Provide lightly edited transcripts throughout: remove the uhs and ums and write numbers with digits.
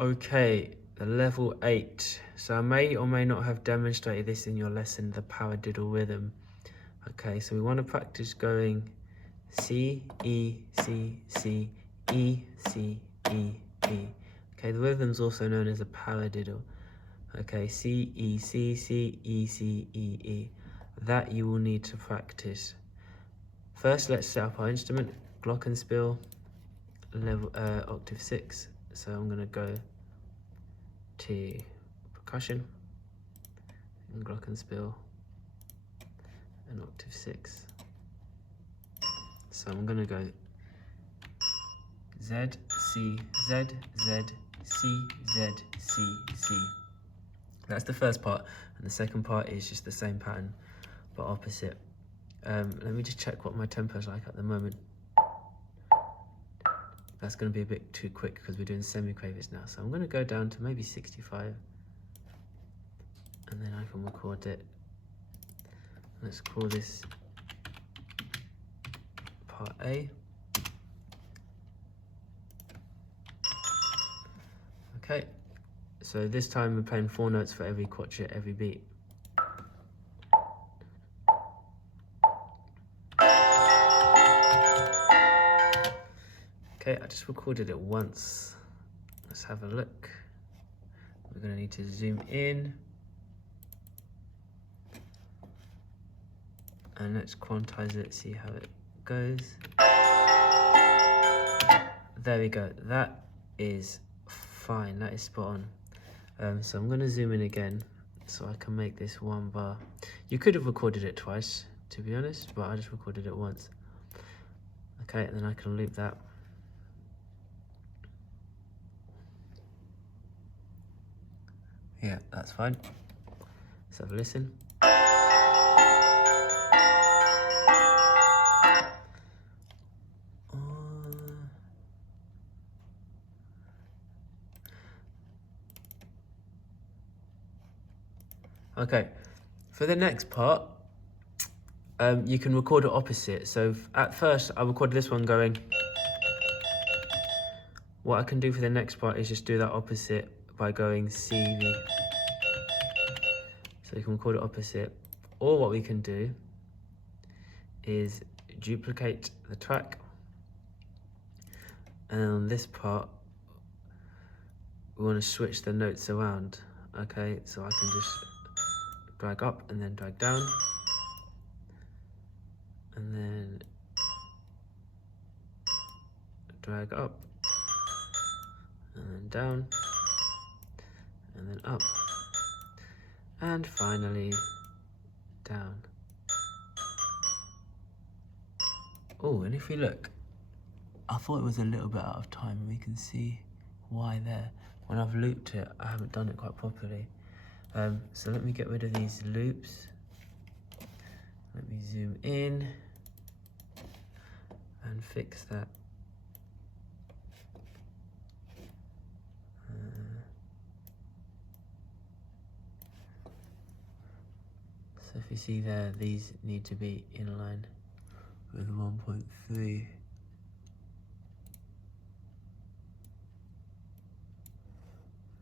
Okay, the level 8. So I may or may not have demonstrated this in your lesson, the paradiddle rhythm. Okay, so we want to practice going C, E, C, C, E, C, E, E. Okay, the rhythm's also known as a paradiddle. Okay, C, E, C, C, E, C, E, E. That you will need to practice. First, let's set up our instrument, glockenspiel, level octave 6. So I'm gonna go to percussion and glockenspiel and octave 6. So I'm gonna go Z, C, Z, Z, C, Z, C, C. That's the first part, and the second part is just the same pattern, but opposite. Let me just check what my tempo is like at the moment. That's gonna be a bit too quick because we're doing semi-quavers now. So I'm gonna go down to maybe 65, and then I can record it. Let's call this part A. Okay, so this time we're playing 4 notes for every crotchet, every beat. Okay, I just recorded it once. Let's have a look. We're gonna need to zoom in. And let's quantize it, see how it goes. There we go, that is fine, that is spot on. So I'm gonna zoom in again so I can make this 1 bar. You could have recorded it twice, to be honest, but I just recorded it once. Okay, and then I can loop that. Yeah, that's fine. Let's have a listen. Okay, for the next part, you can record it opposite. So at first, I recorded this one going. What I can do for the next part is just do that opposite by going C, V. So you can record it opposite. Or what we can do is duplicate the track. And on this part, we want to switch the notes around. Okay, so I can just drag up and then drag down. And then drag up. And then down. And then up. And finally, down. Oh, and if we look, I thought it was a little bit out of time, and we can see why there. When I've looped it, I haven't done it quite properly. So let me get rid of these loops. Let me zoom in and fix that. So if you see there, these need to be in line with 1.3.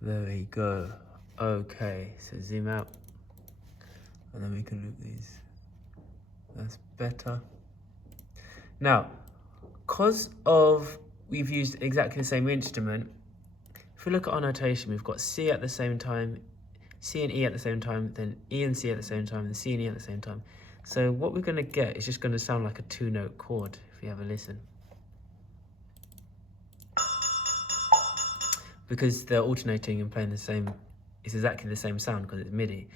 There we go. Okay, so zoom out, and then we can loop these. That's better. Now, because we've used exactly the same instrument, if we look at our notation, we've got C at the same time, C and E at the same time, then E and C at the same time, and C and E at the same time. So what we're going to get is just going to sound like a 2-note chord, if you have a listen. Because they're alternating and playing the same, it's exactly the same sound because it's MIDI.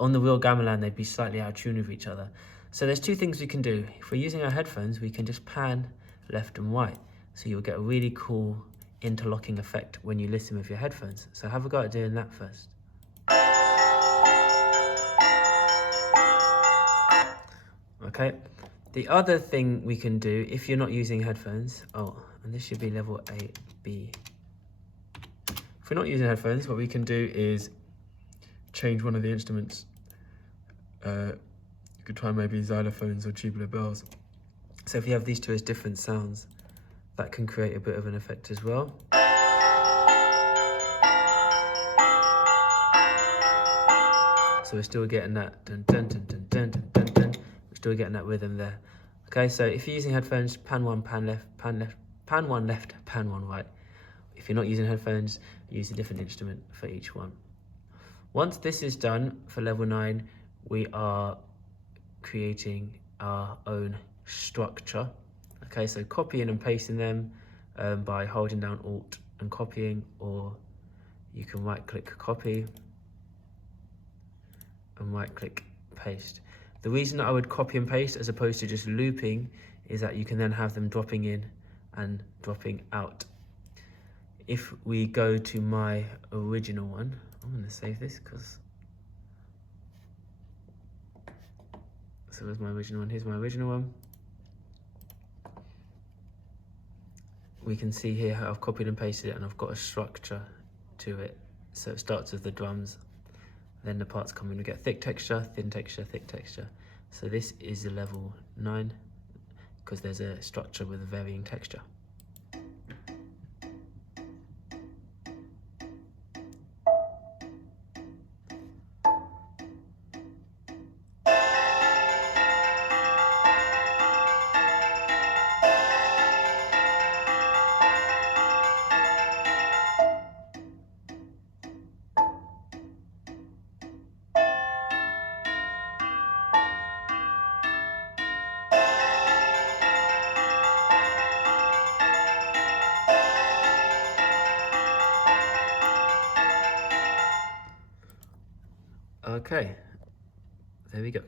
On the real Gamelan, they'd be slightly out of tune with each other. So there's 2 things we can do. If we're using our headphones, we can just pan left and right. So you'll get a really cool interlocking effect when you listen with your headphones. So have a go at doing that first. Okay, the other thing we can do if you're not using headphones, and this should be level 8B. If we're not using headphones, what we can do is change one of the instruments. You could try maybe xylophones or tubular bells. So if you have these 2 as different sounds, that can create a bit of an effect as well. So we're still getting that dun dun dun dun dun dun dun dun. We're still getting that rhythm there. Okay, so if you're using headphones, pan one, pan left, pan left, pan one left, pan one right. If you're not using headphones, use a different instrument for each one. Once this is done for level 9, we are creating our own structure. Okay, so copying and pasting them by holding down Alt and copying, or you can right click copy and right click paste. The reason I would copy and paste as opposed to just looping is that you can then have them dropping in and dropping out. If we go to my original one, I'm going to save this because, so there's my original one, here's my original one. We can see here how I've copied and pasted it and I've got a structure to it. So it starts with the drums, then the parts come in, we get thick texture, thin texture, thick texture. So this is a level 9 because there's a structure with a varying texture. Okay, there we go.